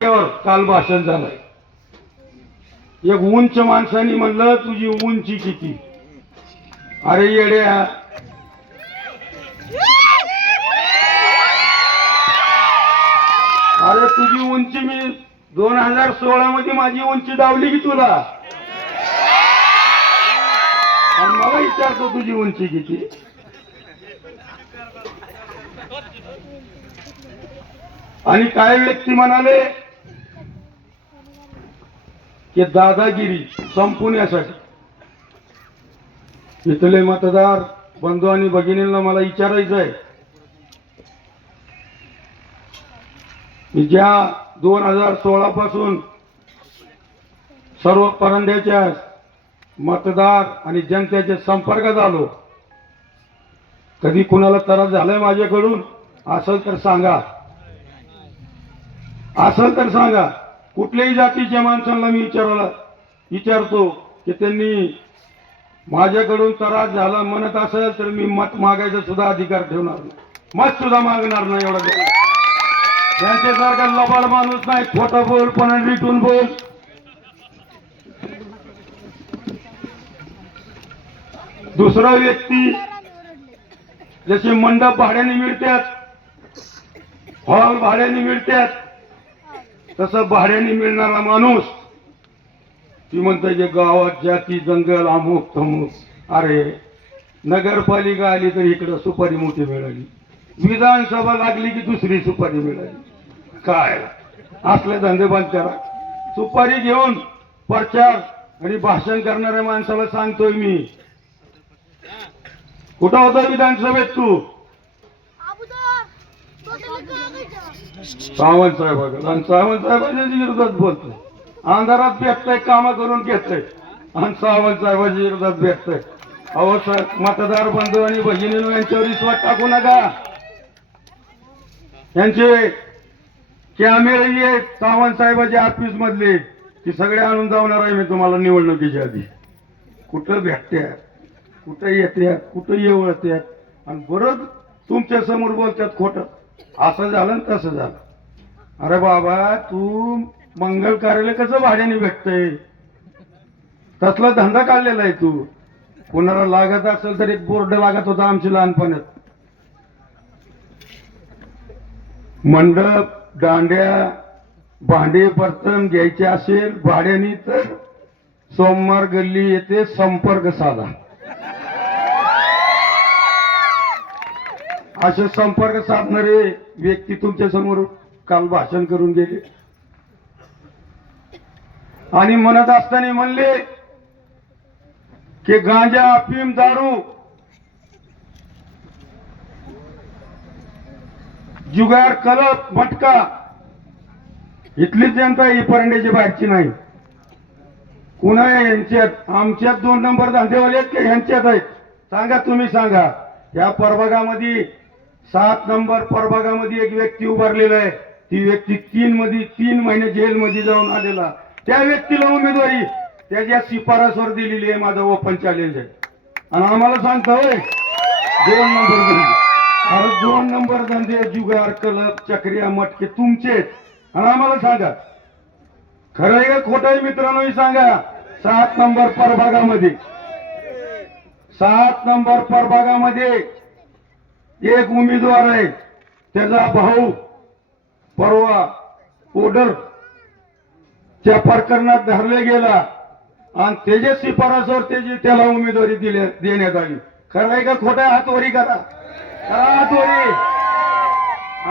काल भाषण झालंय. एक उंच माणसाने म्हणलं तुझी उंची किती. अरे येड्या, अरे तुझी उंची मी 2016 मध्ये माझी उंची दावली की तुला, आणि मला विचारतो तुझी उंची किती. आणि काय व्यक्ती म्हणाले की दादागिरी संपवण्यासाठी इथले मतदार बंधू आणि भगिनींना मला विचारायचं आहे की ज्या 2016 पासून सर्व परांड्याच्या मतदार आणि जनतेच्या संपर्कात आलो, कधी कुणाला त्रास झालाय माझ्याकडून असेल तर सांगा, असेल तर सांगा. कुठल्याही जातीच्या माणसांना मी विचारतो की त्यांनी माझ्याकडून त्रास झाला म्हणत असेल तर मी मत मागायचा सुद्धा अधिकार ठेवणार नाही, मत सुद्धा मागणार नाही. एवढा त्यांच्यासारखा लबाड माणूस नाही. खोटं बोल पण रिटून बोल. दुसरा व्यक्ती जसे मंडप भाड्याने मिळतात, हॉल भाड्याने मिळतात, तसं भाड्याने मिळणारा माणूस ती म्हणते जे गावात जाती जंगल अमुक तमुक. अरे नगरपालिका आली तर इकडं सुपारी मोठी मिळाली, विधानसभा लागली की दुसरी सुपारी मिळाली. काय असले धंदे बंद करा. सुपारी घेऊन प्रचार आणि भाषण करणाऱ्या माणसाला सांगतोय मी, कुठं होता विधानसभेत तू? सावंत साहेबांना, आणि सावंत साहेबांच्या विरोधात बोलतोय. अंधारात भेटतय, काम करून घेतय आणि सावंत साहेबांच्या विरोधात भेटतय. अहो मतदार बंधू आणि भगिनींनो, यांच्यावर विश्वास टाकू नका. यांचे कॅमेरे आहेत सावंत साहेबांच्या ऑफिस मधले, की सगळे आणून जावणार आहे मी तुम्हाला निवडणुकीच्या आधी. कुठं भेटत्यात, कुठं येत्यात, कुठं येवळत्यात, आणि बरंच तुमच्या समोर बोलतात खोटं. असं झालं तसं झालं. अरे बाबा, तू मंगल कार्यालय कसं भाड्याने भेटतंय? तसला धंदा काढलेला आहे तू. कोणाला लागत असेल तर एक बोर्ड लागत होता आमच्या लहानपणात, मंडप दांड्या भांडे बर्तन घ्यायचे असेल भाड्याने तर सोमवार गल्ली येथे संपर्क साधा. असे संपर्क साधणारे व्यक्ती तुमच्या समोर काल भाषण करून गेले, आणि म्हणत असताना म्हणले की गांजा अफीम दारू जुगार कलप मटका इथलीच जनता, ही परंड्याची बाहेरची नाही. कुणा यांच्यात आमच्यात 2 नंबर धंदेवाले आहेत की यांच्यात आहेत? सांगा, तुम्ही सांगा. या प्रभागामध्ये 7 नंबर प्रभागामध्ये एक व्यक्ती उभारलेला आहे. ती व्यक्ती 3 महिने जेलमध्ये जाऊन आलेला. त्या व्यक्तीला उमेदवारी त्याच्या शिफारसवर दिलेली आहे. माझा ओपन चॅलेंज आहे. आणि आम्हाला सांगता होय 2 नंबर धंदे. अरे 2 नंबर धंदे जुगार कलप चक्रिया मटके तुमचेच, आणि आम्हाला सांगा खरं आहे का खोटं आहे? मित्रांनो सांगा. 7 नंबर प्रभागामध्ये 7 नंबर प्रभागामध्ये एक उमेदवार आहे, त्याचा भाऊ परवा ओडर त्या प्रकरणात धरले गेला आणि त्याच्या शिफारसवर त्याला उमेदवारी देण्यात आली. खरं आहे का खोटं आहे? हातवरी करा, हातवरी.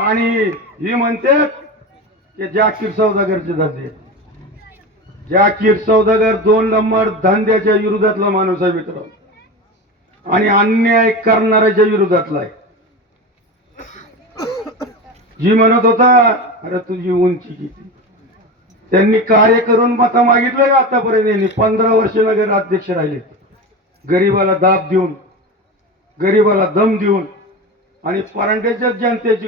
आणि ही म्हणते की जाकीर सौदागरचे धंदे. जाकीर सौदागर 2 नंबर धंद्याच्या विरोधातला माणूस आहे मित्र, आणि अन्याय करणाऱ्याच्या विरोधातला आहे. जी म्हणत होता अरे तुझी उंची किती, त्यांनी कार्य करून मतं मागितलं का आतापर्यंत? यांनी 15 वर्ष नगर अध्यक्ष राहिले, गरीबाला दाब देऊन, गरीबाला दम देऊन, आणि परांड्याच्या जनतेची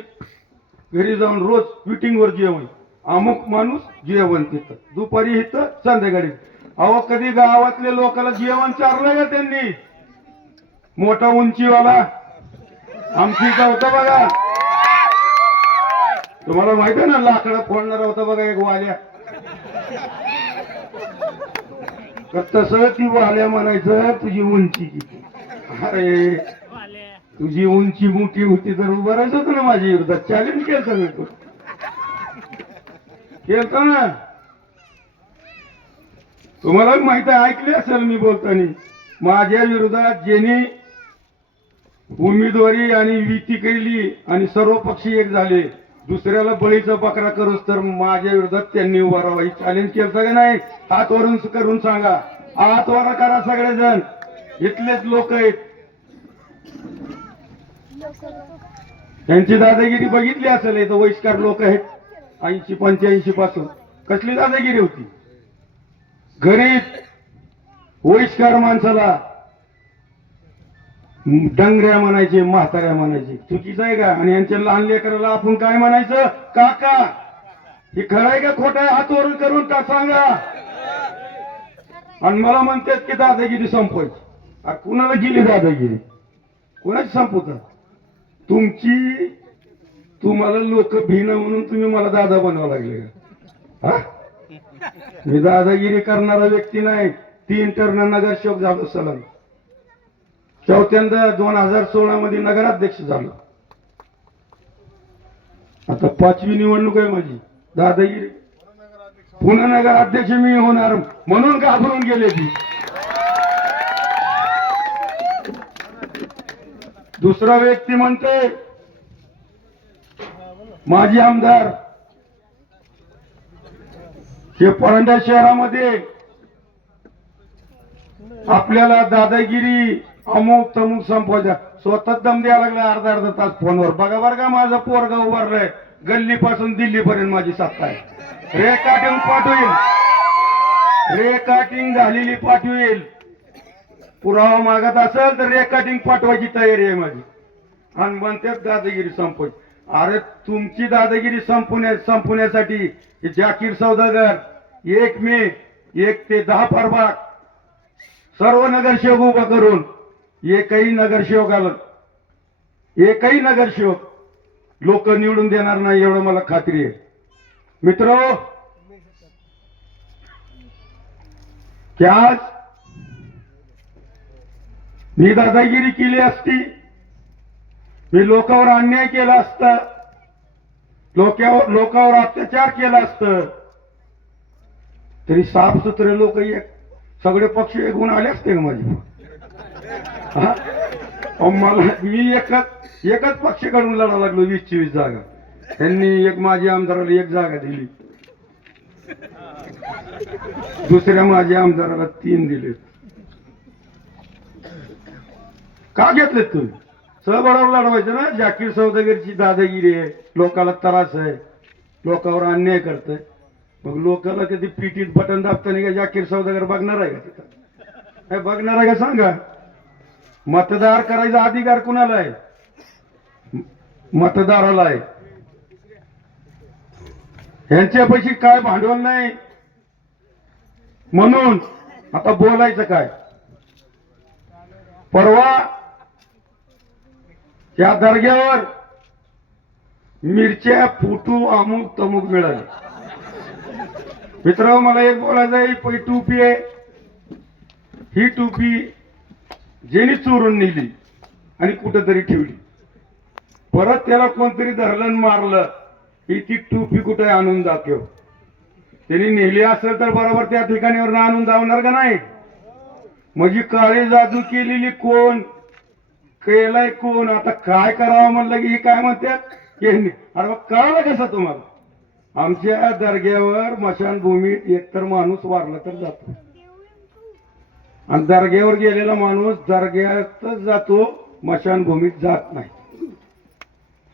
घरी जाऊन रोज मिटिंगवर जेवण. अमुक माणूस जेवण तिथं, दुपारी इथं, संध्याकाळी. अहो कधी गावातल्या लोकांना जेवण चारलं का त्यांनी? मोठा उंचीवाला आमची इथं होता बघा, तुम्हाला माहित आहे ना लाकडं फोडणारा होता बघा एक वाल्या. तर तसं ती वाल्या म्हणायचं तुझी उंची किती. अरे तुझी उंची मोठी होती तर उभं राहायचं होतं ना माझ्या विरोधात. चॅलेंज केलं मी तू केलं ना. तुम्हाला माहित आहे ऐकले असेल मी बोलताना माझ्या विरोधात ज्यांनी उमेदवारी आणि युती केली आणि सर्व पक्षी एक झाले दुसऱ्याला बळीचा बकरा करूच तर माझ्या विरोधात त्यांनी उभा राहावा. ही चॅलेंज केलं का नाही? हात वरून करून सांगा. हात वर करा सगळेजण. इथलेच लोक आहेत. त्यांची दादागिरी बघितली असेल. इथं वयस्कर लोक आहेत 80-85 पासून. कसली दादागिरी होती. गरीब वयस्कर माणसाला डंगऱ्या म्हणायचे म्हाताऱ्या म्हणायचे. चुकीचं आहे का? आणि यांच्या लहान लेकराला आपण काय म्हणायचं? काका. हे खरं आहे का खोटं आहे? हात वरून करून का सांगा. आणि मला म्हणतात की दादागिरी संपवायची. कुणाला गेली दादागिरी? कुणाची संपवतात? तुमची. तुम्हाला लोक भिन म्हणून तुम्ही मला दादा बनवावं लागले का? मी दादागिरी करणारा व्यक्ती नाही. 3 टर्न नगरसेवक झालो सलग. चौथ्यांदा 2016 मध्ये नगराध्यक्ष झालो. आता 5वी निवडणूक आहे माझी. दादागिरी पुन्हा नगराध्यक्ष मी होणार म्हणून घाबरून गेले ती. दुसरा व्यक्ती म्हणते माजी आमदार हे परंडा शहरामध्ये आपल्याला दादागिरी अमुक तमुक संपवायचा. स्वतः दम द्यायला लागला अर्धा तास फोनवर. बघा बरं का माझा पोरगा उभारलाय गल्लीपासून दिल्लीपर्यंत माझी सत्ता आहे. रेकॉर्डिंग पाठवेल. रेकॉर्डिंग झालेली पाठवेल. पुरावा मागत असेल तर रेकॉर्डिंग पाठवायची तयारी आहे माझी. आणि म्हणतात दादागिरी संपवायची. अरे तुमची दादागिरी संपवण्यासाठी जाकीर सौदागर 1 मे 1 ते 10 फरबाग सर्व नगरसेवक उभा करून एकही नगरसेवक लोक निवडून देणार नाही एवढं मला खात्री आहे. मित्र की आज मी दादागिरी केली असती. मी लोकांवर अन्याय केला असता. लोकांवर अत्याचार केला असतं तरी साफसुथरे लोक सगळे पक्ष एकूण आले असते का माझे? मला मी एकच पक्षाकडून लढा लागलो 20-24 जागा. त्यांनी एक माझ्या आमदाराला 1 जागा दिली. दुसऱ्या माझ्या आमदाराला 3 दिले. का घेतलेत तुम्ही? सहबळावर लढवायचं ना. जाकीर सौदागरची दादागिरी आहे. लोकाला त्रास आहे. लोकांवर अन्याय करतोय. मग लोकांना कधी पिटीत बटन दाबताना का जाकीर सौदागर बघणार आहे का? तिथं काय बघणार आहे का सांगा? मतदार करायचा अधिकार कुणाला आहे? मतदाराला आहे. ह्यांच्यापाशी काय भांडवल नाही. म्हणून आता बोलायचं काय? परवा त्या दर्ग्यावर मिरच्या फुटू अमुक तमुक मिळाले. मित्र मला एक बोलायचं आहे. ही टोपी आहे. ही टोपी ज्यांनी चोरून नेली आणि कुठेतरी ठेवली. परत त्याला कोणतरी धरलं मारलं ही ती टोपी कुठे आणून दाखव. त्यांनी नेली असेल तर बरोबर त्या ठिकाणीवर आणून जावणार का नाही? म्हणजे काळी जादू केलेली कोण? केलाय कोण? आता काय करावं म्हणलं की हे काय म्हणतात? अरे मग कळलं कसं तुम्हाला? आमच्या दर्ग्यावर मशानभूमीत एकतर माणूस वारला तर जातो आणि दर्ग्यावर गेलेला माणूस दर्ग्यातच जातो, मशानभूमीत जात नाही.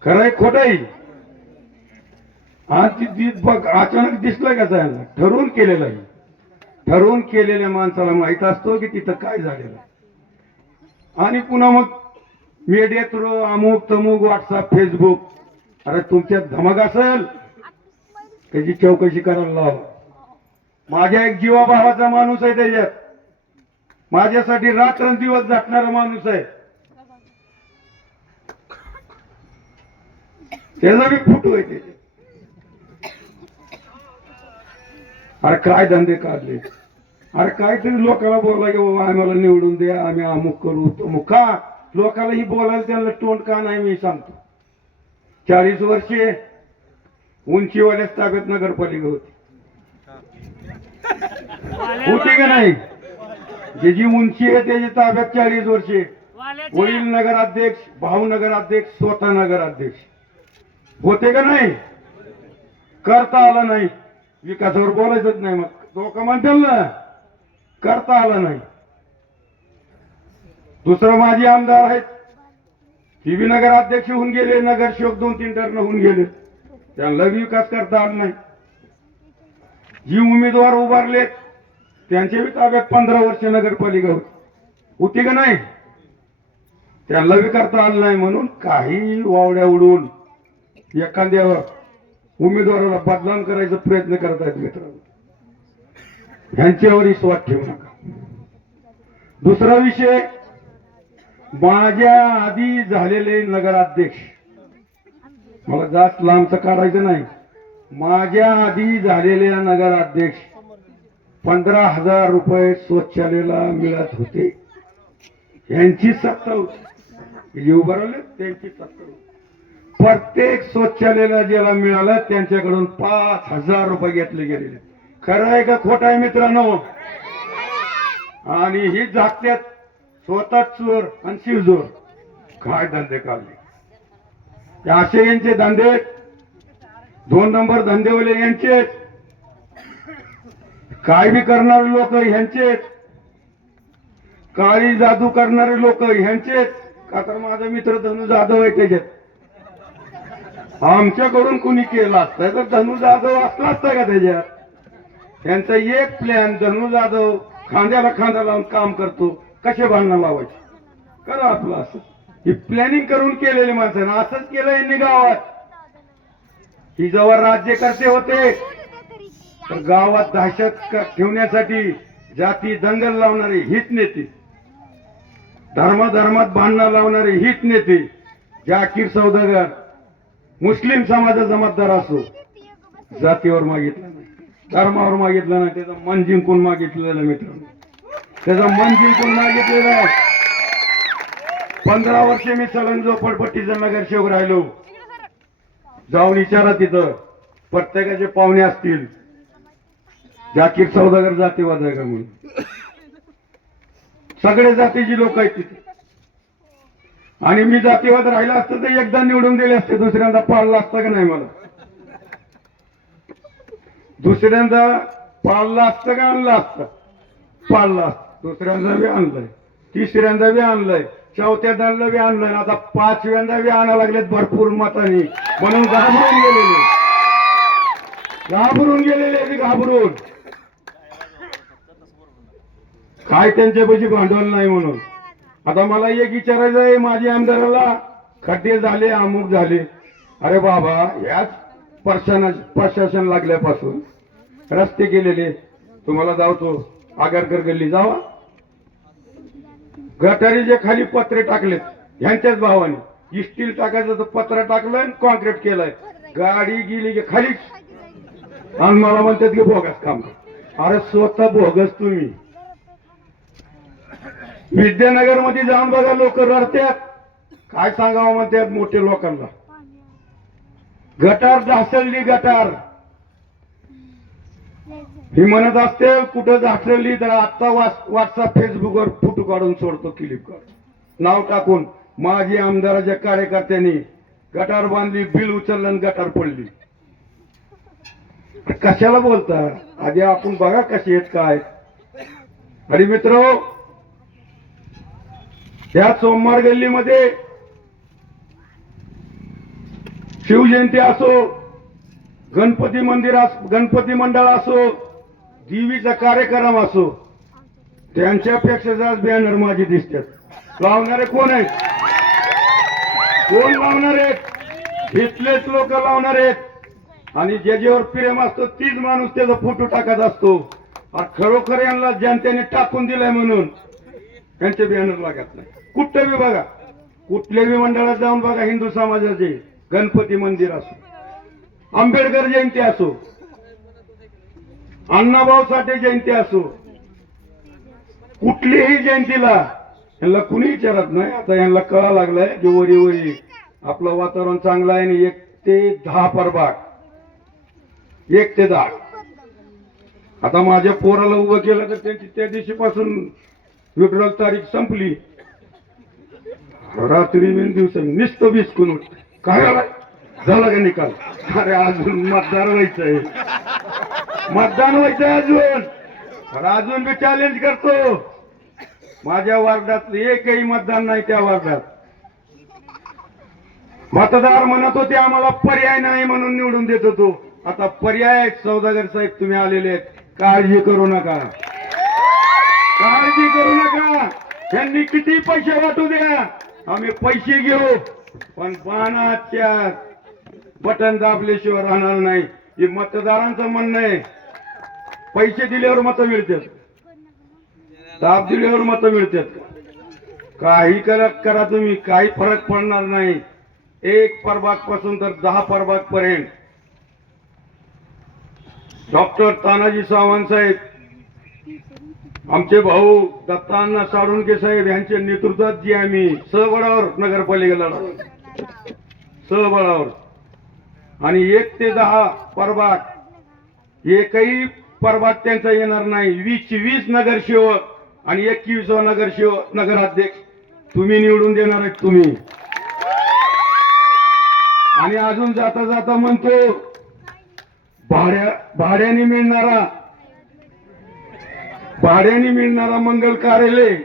खरंय खोटंय? अचानक दिसलं का जायला? ठरवून केलेलं आहे. ठरवून केलेल्या माणसाला माहित असतो की तिथं काय झालेलं. आणि पुन्हा मग मीडिया थ्रू अमुक तमुक व्हॉट्सअप फेसबुक. अरे तुमच्यात धमक असेल त्याची चौकशी करायला लावा. माझ्या एक जीवाभावाचा माणूस आहे. त्याच्यात माझ्यासाठी रात्रंदिवस झटणारा माणूस आहे. त्याचा बी फोटो आहे त्याचे. अरे काय धंदे काढले, अरे काहीतरी लोकांना बोला की बाबा आम्हाला निवडून द्या, आम्ही अमुक करू तमुक. का लोकांना ही बोलायला त्यांना तोंड का नाही मी सांगतो. 40 वर्षे उंचीवाल्याच ताब्यात नगरपालिका होती होती का नाही. जी उंची आहे त्याची ताब्यात 40 वर्षे. वडील नगराध्यक्ष, भाऊ नगराध्यक्ष, स्वतः नगराध्यक्ष होते का नाही. करता आला नाही. विकासावर बोलायचंच नाही. मग लोक म्हणतील ना करता आला नाही. दुसरं माजी आमदार आहेत ती बी नगराध्यक्ष होऊन गेले, नगरसेवक 2-3 टर्न होऊन गेले, त्यांना विकास करता आला नाही. जी उमेदवार उभारले त्यांच्या बी ताब्यात 15 वर्ष नगरपालिका होती का नाही, त्यांना बी करता आलं नाही. म्हणून काही वावड्या उडून एखाद्या उमेदवाराला बदनाम करायचा प्रयत्न करत आहेत मित्रांनो. ह्यांच्यावर विश्वास ठेवू नका. दुसरा विषय, माझ्या आधी झालेले नगराध्यक्ष, मला जास्त लांबचं काढायचं नाही, माझ्या आधी झालेल्या नगराध्यक्ष 15,000 रुपये शौचालयाला मिळत होते. यांची सत्ता होती, जे उभं राहिले त्यांची सत्ता होती. प्रत्येक शौचालयाला ज्याला मिळालं त्यांच्याकडून 5,000 रुपये घेतले गेलेले. खरं आहे का खोटं आहे मित्रांनो. आणि ही जागत्यात स्वतः चोर आणि शिवजोर. काय धंदे काढले असे यांचे धंदे. 2 नंबर धंदेवाले यांचे, काय बी करणारे लोक ह्यांचेच, काळी जादू करणारे लोक ह्यांचेच. का तर माझा मित्र धनु जाधव आहे त्याच्यात. आमच्याकडून कुणी केलं असतं तर धनु जाधव असला असता का त्याच्यात. त्यांचा एक प्लॅन, धनु जाधव खांद्याला खांदा लावून काम करतो, कसे भांडणं लावायचे. करा आपलं असं. ही प्लॅनिंग करून केलेली माणसानं असंच केलं यांनी गावात. ही जेव्हा राज्यकर्ते होते तर गावात दहशत ठेवण्यासाठी जाती दंगल लावणारे हीच नेते, धर्मात भांडणं लावणारे हीच नेते. जाकीर सौदागर मुस्लिम समाजाचा मतदार असो, जातीवर मागितलं नाही, धर्मावर मागितलं नाही, त्याचं मन जिंकून मागितलेलं मित्रांनो, त्याचं मन जिंकून मागितलेलं आहे. 15 वर्षे मी सलंग झोपडपट्टीचा नगरसेवक राहिलो. जाऊन विचारा तिथं, प्रत्येकाचे पाहुणे असतील, जाकीर सौदागर जातीवाद आहे का म्हणून. सगळे जातीची लोक आहेत तिथे. आणि मी जातीवाद राहिला असतं तर एकदा निवडून दिले असते, दुसऱ्यांदा पाळला असता का नाही. मला दुसऱ्यांदा पाळला असतं का आणलं असतं, पाळला असतं. दुसऱ्यांदा बी आणलंय, तिसऱ्यांदा बी आणलंय, चौथ्यांदा बी आणलंय, आता 5व्यांदा बी आणायला लागलेत भरपूर मतांनी. म्हणून घाबरून काय त्यांच्यापाशी भांडवल नाही. म्हणून आता मला एक विचारायचं आहे माझ्या आमदाराला, खड्डे झाले, अमुक झाले. अरे बाबा, याच प्रशासन लागल्यापासून रस्ते केलेले, तुम्हाला जावतो आगरकर गल्ली जावा. गटारीचे खाली पत्रे टाकलेत ह्यांच्याच भावाने. स्टील टाकायचं तर पत्र टाकलं आणि कॉन्क्रीट केलंय. गाडी गेली की खालीच. आणि मला म्हणतात की बोगस काम. अरे स्वतः बोगस तुम्ही. विद्यानगर मध्ये जाऊन बघा, लोक रडतात. काय सांगावं म्हणतात मोठे लोकांना. गटार ढासळली, गटार ही म्हणत असते कुठं ढासळली तर आता व्हॉट्सअप फेसबुकवर फोटो काढून सोडतो, क्लिप काढून नाव टाकून. माझी आमदाराच्या कार्यकर्त्यांनी गटार बांधली, बिल उचललं आणि गटार पडली. कशाला बोलता, आधी आपण बघा कशी आहेत काय. आणि मित्र, या सोमवार गल्लीमध्ये शिवजयंती असो, गणपती मंडळ असो, देवीचा कार्यक्रम असो, त्यांच्यापेक्षा जास्त बॅनर माझे दिसतात. लावणारे कोण आहेत? कोण लावणार आहेत? इथलेच लोक लावणार आहेत. आणि ज्याच्यावर प्रेम असतो तीच माणूस त्याचा फोटो टाकत असतो. खरोखर यांना जनतेने टाकून दिलाय म्हणून त्यांचे बॅनर लागत नाही. कुठं बी बघा, कुठल्या बी मंडळात जाऊन बघा, हिंदू समाजाचे गणपती मंदिर असो, आंबेडकर जयंती असो, अण्णाभाऊ साठे जयंती असो, कुठलीही जयंतीला यांना कुणी विचारत नाही. आता यांना कळा लागलाय की वरी वरी आपलं वातावरण चांगलं आहे आणि 1 ते 10 परभाग, 1 ते 10. आता माझ्या पोराला उभं केलं तर त्यांची त्या दिवशीपासून विड्रॉल तारीख संपली. रात्री बिन दिवसांनी नुसतं बिस्कून उठत, काय झालं का निकाल? अरे अजून मतदार व्हायचंय, मतदान व्हायचंय अजून. अजून मी चॅलेंज करतो, माझ्या वार्डात एकही मतदान नाही. त्या वार्डात मतदार म्हणत होते आम्हाला पर्याय नाही म्हणून निवडून देत होतो. आता पर्याय सौदागर साहेब तुम्ही आलेले आहेत, काळजी करू नका, काळजी करू नका. त्यांनी किती पैसे वाटू द्या, आम्ही पैसे घेऊ, पण बाणाच्या बटन दाबल्याशिवाय राहणार नाही. हे मतदारांचं म्हणणं आहे. पैसे दिल्यावर मतं मिळतात, दाब दिल्यावर मतं मिळतात. काही करा तुम्ही, काही फरक पडणार नाही. 1 प्रभाग पासून तर 10 प्रभाग पर्यंत डॉक्टर तानाजी सावंत साहेब, आमचे भाऊ दत्तांना साळुंके साहेब यांच्या नेतृत्वात जी आम्ही सहबळावर नगरपालिकेला सहबळावर, आणि 1 ते 10 प्रभाग, एकही प्रभाग त्यांचा येणार नाही. 20 नगरसेवक आणि 21 नगरसेवक नगराध्यक्ष तुम्ही निवडून देणार आहेत तुम्ही. आणि अजून जाता जाता म्हणतो भाड्याने मिळणारा मंगल कार्यालय,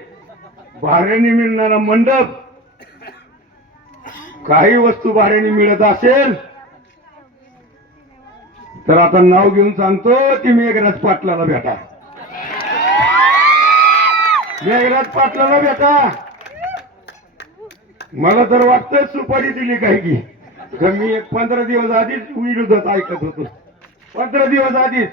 भाड्याने मिळणारा मंडप, काही वस्तू भाड्याने मिळत असेल तर आता नाव घेऊन सांगतो की मेघराज पाटलाला भेटा, मेघराज पाटलाला भेटा. मला तर वाटतं सुपारी दिली काय की मी 15 दिवस आधीच विरोधात ऐकत होतो. 15 दिवस आधीच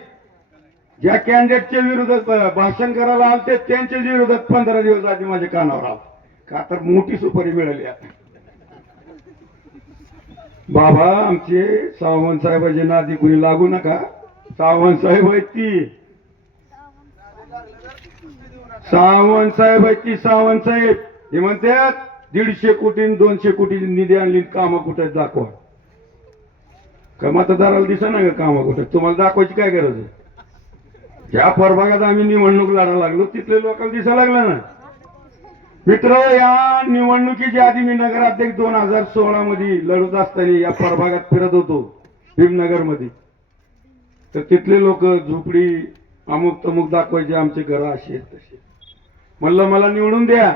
ज्या कॅन्डिडेटच्या विरोधात भाषण करायला आलते त्यांच्याच विरोधात 15 दिवस आधी माझ्या कानावर आलं, का तर मोठी सुपारी मिळाली. आता बाबा आमचे सावंत साहेबांचे नादी कुणी लागू नका. सावंत साहेब आहेत ती, सावंत साहेब आहेत ती, सावंत साहेब. हे म्हणतात 150 कोटी 200 कोटी निधी आणली, कामं कुठे दाखवा. का मतदाराला दिसा ना का कामं कुठे? तुम्हाला दाखवायची काय गरज आहे? ज्या प्रभागात आम्ही निवडणूक लढायला लागलो तिथले लोकांना दिसा लागला ना. मित्र, या निवडणुकीच्या आधी मी नगराध्यक्ष 2016 मध्ये लढत असताना या प्रभागात फिरत होतो भीमनगर मध्ये. तर तिथले लोक झोपडी अमुक तमुक दाखवायचे, आमचे घर असे आहेत तसे. म्हणलं मला निवडून द्या.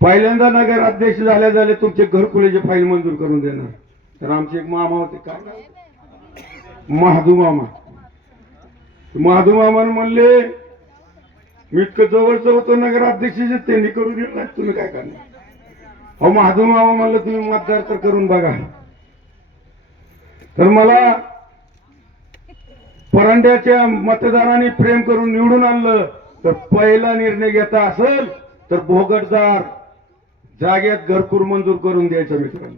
पहिल्यांदा नगराध्यक्ष झाल्या तुमचे घरकुलीचे फाईल मंजूर करून देणार. तर आमचे एक मामा होते, काय महादू मामा. महादू मामा म्हणले मी इतकं जवळचं होतो नगराध्यक्षाचे, त्यांनी करू दिलं नाही, तुम्ही काय करणार? अहो महादू मामा म्हणलं तुम्ही मतदार तर करून बघा. तर मला परांड्याच्या मतदारांनी प्रेम करून निवडून आणलं. तर पहिला निर्णय घेता असेल तर भोगटदार जागेत घरकुल मंजूर करून द्यायचं. मित्रांनो,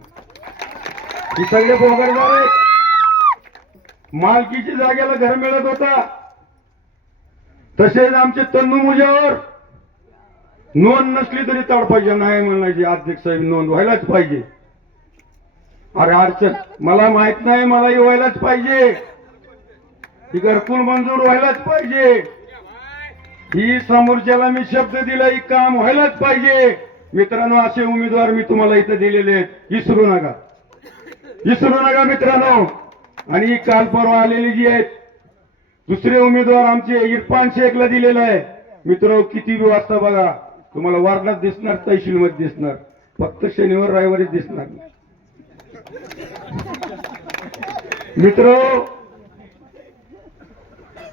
ही सगळे भोगटदार आहेत. मालकीची जागेला घर मिळत होता. तसेच आमचे तन्नू मुजावर नोंद नसली तरी तडपायचे नाही म्हणायचे, अध्यक्ष साहेब नोंद व्हायलाच पाहिजे. अरे अडचण मला माहित नाही, मला व्हायलाच पाहिजे, ही घरकुल मंजूर व्हायलाच पाहिजे, ही समोरच्याला मी शब्द दिला ही काम व्हायलाच पाहिजे. मित्रांनो, असे उमेदवार मी तुम्हाला इथं दिलेले आहेत, विसरू नका, विसरू नका मित्रांनो. आणि काल परवा आलेली जी आहेत दुसरे उमेदवार आमचे इरफान शेखला दिलेलं आहे. मित्र, किती वाजता बघा तुम्हाला वार्डात दिसणार, तहसील मध्ये दिसणार, फक्त शनिवार रविवारी दिसणार. मित्र,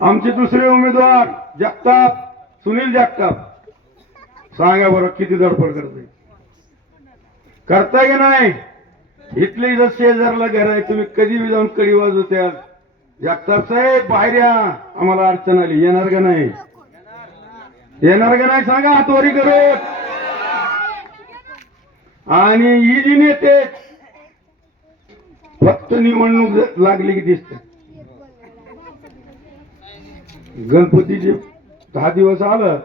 आमचे दुसरे उमेदवार जगताप, सुनील जगताप, सांगा बरं किती धडपड करताय की नाही? इथले जर शेजारला घर आहे, तुम्ही कधी बी जाऊन कडी वाजवत्या. जगताप साहेब बाहेर या, आम्हाला अडचण आली, येणार का नाही? येणार का नाही सांगा हातवारी करत. आणि ही जी नेते फक्त निवडणूक लागली की दिसत. गणपतीचे 10 दिवस आलं,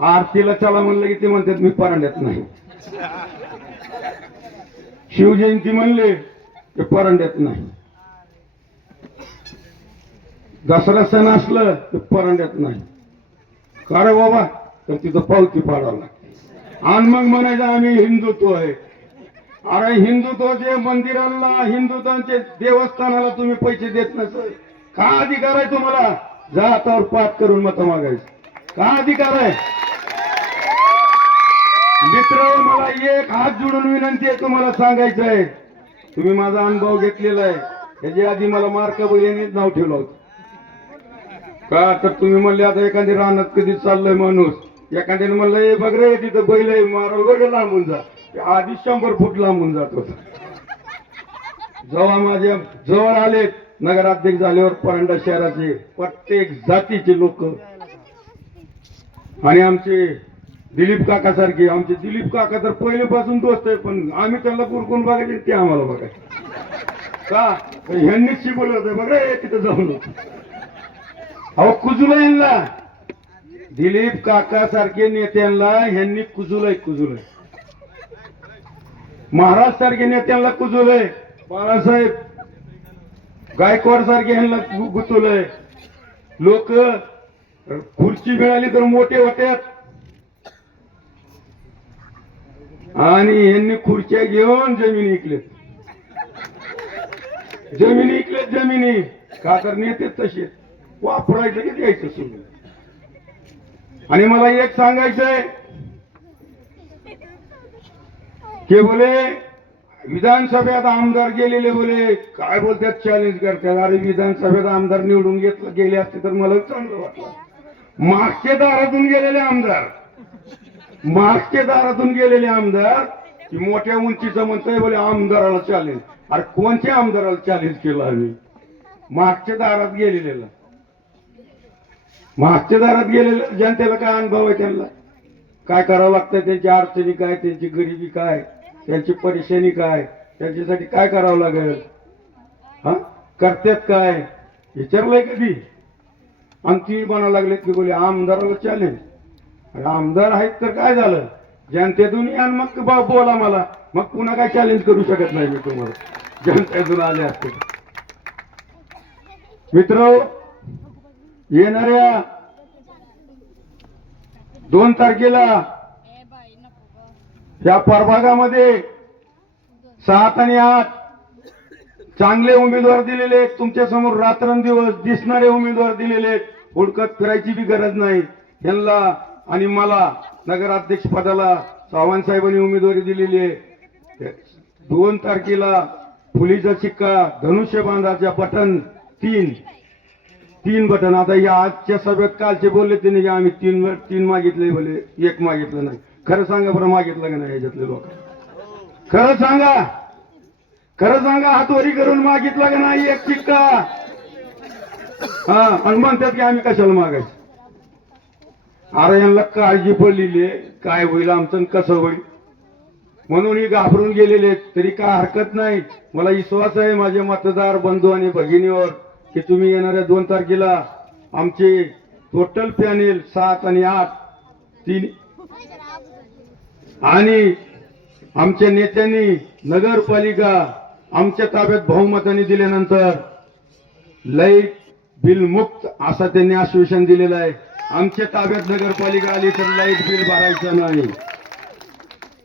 आरतीला चला म्हणलं की ते म्हणतात मी परांड्यात नाही. शिवजयंती म्हणले ते परांड्यात नाही. दसरा सण असलं तर परांड्यात नाही. का रे बाबा? तर तिथं पावती पाडावं लागते. आणि मग म्हणायचं आम्ही हिंदुत्व आहे. अरे हिंदुत्वाचे मंदिराला, हिंदुत्वाचे देवस्थानाला तुम्ही पैसे देत नसेल, का अधिकार आहे तुम्हाला जातावर पाठ करून मत मागायचं? का अधिकार आहे? मित्र, मला एक हात जोडून विनंती आहे, तुम्हाला सांगायचं आहे. तुम्ही माझा अनुभव घेतलेला आहे. त्याच्या आधी मला मार्का बैलांनीच नाव ठेवलं होतं. का तर तुम्ही म्हणले आता एखादी रानात कधी चाललंय माणूस, एखाद्याने म्हणलं हे बघ रे तिथं बैल आहे, मारा बघ लांबून जा. आधी 100 फूट लांबून जात होता. जेव्हा माझ्या जवळ आले नगराध्यक्ष झाल्यावर परांडा शहराचे प्रत्येक जातीचे लोक आणि आमचे दिलीप काका सारखे, आमचे दिलीप काका तर पहिलेपासून दोस्त आहे, पण आम्ही त्यांना कुरकून बघायचे, ते आम्हाला बघायचे. का ह्यांनीच शिकवलं होतं बघ रे तिथं जाऊन. अहो कुजूला यांना, दिलीप काका सारखे नेत्यांना ह्यांनी कुजूलय. महाराज सारखे नेत्यांना कुजवलंय, बाळासाहेब गायकवाड सारखे ह्यांना गुतवलंय. लोक खुर्ची मिळाली तर मोठे होत्यात आणि ह्यांनी खुर्च्या घेऊन जमिनी विकलेत. जमिनी का तर नेते तसे वापरायचं की द्यायचं सोडून. आणि मला एक सांगायचंय की बोले विधानसभेत आमदार गेलेले बोले काय बोलतात, चॅलेंज करतात. अरे विधानसभेत आमदार निवडून गेले असते तर मला चांगलं वाटलं. मागच्या दारातून गेलेले आमदार की मोठ्या उंचीचं म्हणतोय बोले आमदाराला चॅलेंज. अरे कोणत्या आमदाराला चॅलेंज केलं आम्ही? मागच्या दारात गेलेला जनतेला काय अनुभव आहे, त्यांना काय करावं लागतं, त्यांची अडचणी काय, त्यांची गरिबी काय, त्यांची परेशानी काय, त्यांच्यासाठी काय करावं लागेल, हा करतात काय विचारलंय कधी? आणि ती म्हणावं लागलेत की बोले आमदाराला चॅलेंज. आमदार आहेत तर काय झालं, जनतेतून या मग बोला मला, मग पुन्हा काय चॅलेंज करू शकत नाही मी तुम्हाला, जनतेतून आले असते. मित्र, येणाऱ्या 2 तारखेला या प्रभागामध्ये 7 आणि 8 चांगले उमेदवार दिलेले आहेत. तुमच्या समोर रात्रंदिवस दिसणारे उमेदवार दिलेले आहेत. हुडकत फिरायची बी गरज नाही. यांना आणि मला नगराध्यक्ष पदाला सावंत साहेबांनी उमेदवारी दिलेली आहे. 2 तारखेला फुलीचा शिक्का, धनुष्यबाणाच्या बटन 3 बटन. आता या आजच्या सभेत कालचे बोलले त्यांनी की आम्ही 3 मागितले, बोले 1 मागितलं नाही. खरं सांगा बरं, मागितलं का नाही याच्यातले लोक? खरं सांगा, हातवरी करून मागितलं का नाही 1 शिक्का? हा, आणि म्हणतात की आम्ही कशाला मागायचं? अरे यांना काळजी पडलेली आहे, काय होईल आमचं कसं होईल म्हणून ही घाबरून गेलेले. तरी काय हरकत नाही, मला विश्वास आहे माझे मतदार बंधू आणि भगिनीवर की तुम्ही येणाऱ्या 2 तारखेला आमचे टोटल पॅनेल 7 आणि 8 3 आणि आमच्या नेत्यांनी नगरपालिका आमच्या ताब्यात बहुमताने दिल्यानंतर लाईट बिल मुक्त असा त्यांनी आश्वासन दिलेलं आहे. आमच्या ताब्यात नगरपालिका आली तर लाईट बिल भरायचं नाही.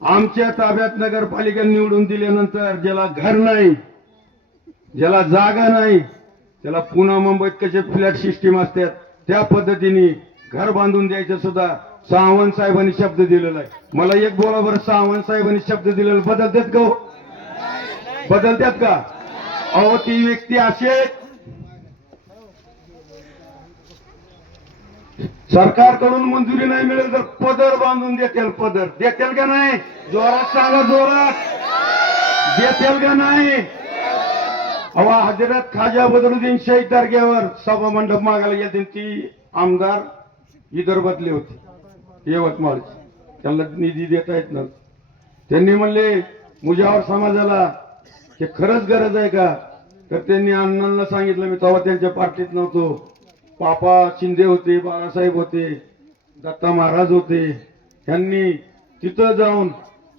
आमच्या ताब्यात नगरपालिका निवडून दिल्यानंतर ज्याला घर नाही, ज्याला जागा नाही, त्याला पुन्हा मुंबईत कसे फ्लॅट सिस्टीम असतात त्या पद्धतीने घर बांधून द्यायचं सुद्धा सावंत साहेबांनी शब्द दिलेला आहे. मला एक बोला बरं, सावंत साहेबांनी शब्द दिलेला बदलतात का? बदलतात का? अहो ती व्यक्ती असे सरकारकडून मंजुरी नाही मिळेल तर पदर बांधून देतील. पदर देतील का नाही? जोरात सांगा, जोरात देतील का नाही? अहो हजरत खाजा बदरुद्दीन शहीद दर्ग्यावर सभा मंडप मागायला गेले, ती आमदार विदर्भातले होते यवतमाळचे, त्यांना निधी देता येत नव्हता. त्यांनी म्हणले मुजावर समाजाला की खरंच गरज आहे का? तर त्यांनी अण्णांना सांगितलं, मी तेव्हा त्यांच्या पार्टीत नव्हतो, पापा शिंदे होते, बाळासाहेब होते, दत्ता महाराज होते. यांनी तिथं जाऊन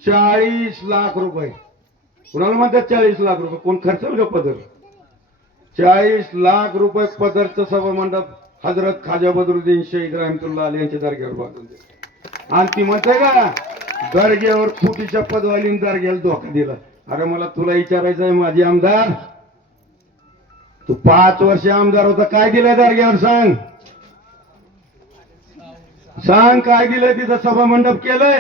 40 लाख रुपये, कुणाला म्हणतात 40 लाख रुपये, कोण खर्चल का पदर, 40 लाख रुपये पदरचं सभा मंडप हजरत खाजा बदरुद्दीन शेख रहमतुल्लाह अलैह यांच्या दर्ग्यावर बांधून दिलं. आणि ती म्हणते का दर्ग्यावर फुटीच्या पदवालीन दर्ग्याला धोका दिला. अरे मला तुला विचारायचं आहे, माझी आमदार, तू 5 वर्ष आमदार होता, काय दिलंय दर्ग्यावर सांग, सांग काय दिलंय तिथं सभा मंडप केलंय,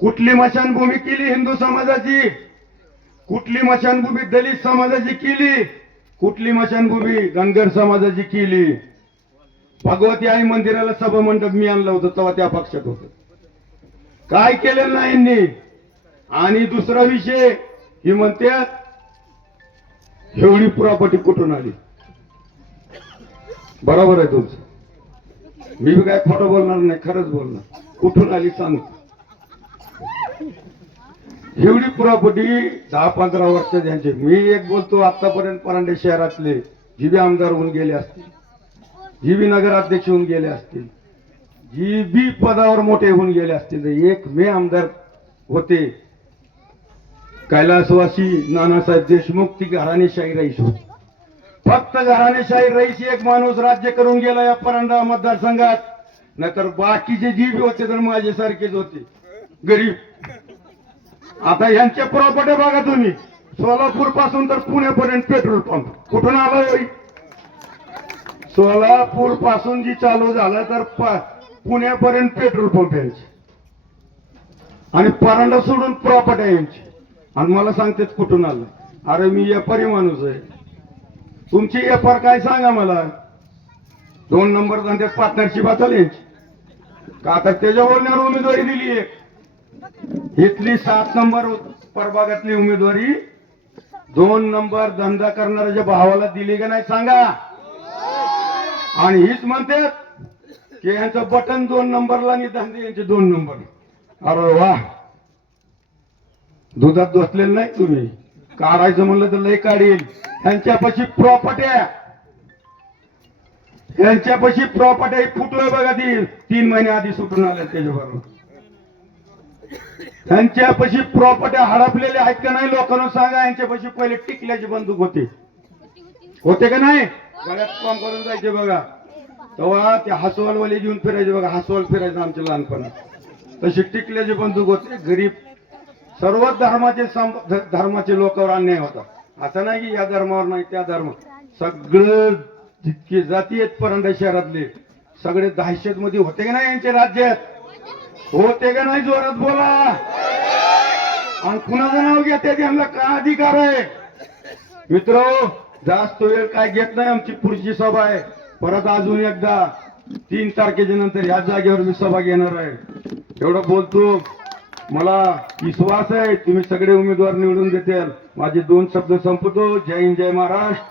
कुठली मशानभूमी केली हिंदू समाजाची, कुठली मशानभूमी दलित समाजाची केली, कुठली मशानभूमी धनगर समाजाची केली. भगवती आई मंदिराला सभा मंडप मी आणलं होतं तेव्हा त्या पक्षात होत, काय केलेलं नाही यांनी. आणि दुसरा विषय ही म्हणतात एवढी प्रॉपर्टी कुठून आली. बरोबर आहे तुमचं, मी बी काय खोटं बोलणार नाही, खरंच बोलणार. कुठून आली सांग. एवढी प्रॉपर्टी 10-15 वर्ष त्यांचे. मी एक बोलतो, आतापर्यंत परांडे शहरातले जी बी आमदार होऊन गेले असतील, जी बी नगराध्यक्ष होऊन गेले असतील, जी बी पदावर मोठे होऊन गेले असतील, एक मे आमदार होते कैलासवासी नानासाहेब देशमुख, ती घराणेशाही रईस होती. फक्त घराणेशाही रईस एक माणूस राज्य करून गेला या परांडा मतदारसंघात, नाहीतर बाकीचे जी बी होते तर माझ्यासारखेच होते, गरीब. आता यांच्या प्रॉपर्टी बघा तुम्ही, सोलापूर पासून तर पुण्यापर्यंत पेट्रोल पंप कुठून आला. सोलापूर पासून जी चालू झालं तर पुण्यापर्यंत पेट्रोल पंप यांचे, आणि परांडा सोडून प्रॉपर्टी यांची. आणि मला सांगतात कुठून आलं. अरे मी व्यापारी माणूस आहे, तुमची व्यापार काय सांगा मला. 2 नंबर धंद्यात पार्टनरशिप असेल यांची का, आता त्याच्या बोलण्यावर उमेदवारी दिली आहे. इथली 7 नंबर प्रभागातली उमेदवारी 2 नंबर धंदा करणाऱ्याच्या भावाला दिली का नाही सांगा. आणि हीच म्हणतात की यांचं बटन 2 नंबरला आणि धंदे यांचे 2 नंबर. अरे वा, दुधात बसलेलं नाही तुम्ही, काढायचं म्हणलं तर लय काढेल. यांच्यापाशी प्रॉपर्टी आहे, यांच्यापाशी प्रॉपर्टी फुटलोय बघा, ती 3 महिने आधी सुटून आल्या त्याच्याबरोबर. यांच्यापाशी प्रॉपर्टी हडपलेले आहेत का नाही लोकांना सांगा. यांच्यापाशी पहिले टिकल्याची बंदूक होते का नाही, गळ्यात काम करून जायचे बघा, तेव्हा ते हसवालवाले घेऊन फिरायचे बघा, हसवाल फिरायचं आमच्या लहानपणात. तशी टिकल्याची बंदूक होते. गरीब सर्व धर्माचे लोकांवर अन्याय होता. असं नाही की या धर्मावर नाही त्या धर्म, सगळं जितके जाती आहेत परांडा शहरातले सगळे दहशत मध्ये होते का नाही यांच्या राज्यात, होते का नाही, जोरात बोला. आणि कुणाचं नाव घेते त्यांना काय अधिकार आहे. मित्र, जास्त वेळ काय घेत नाही, आमची पुढची सभा आहे. परत अजून एकदा 3 तारखेच्या नंतर ह्या जागेवर मी सभा घेणार आहे. एवढं बोलतो, मला विश्वास आहे तुम्ही सगळे उमेदवार निवडून देतील. माझे 2 शब्द संपतो. जय हिंद, जय महाराष्ट्र.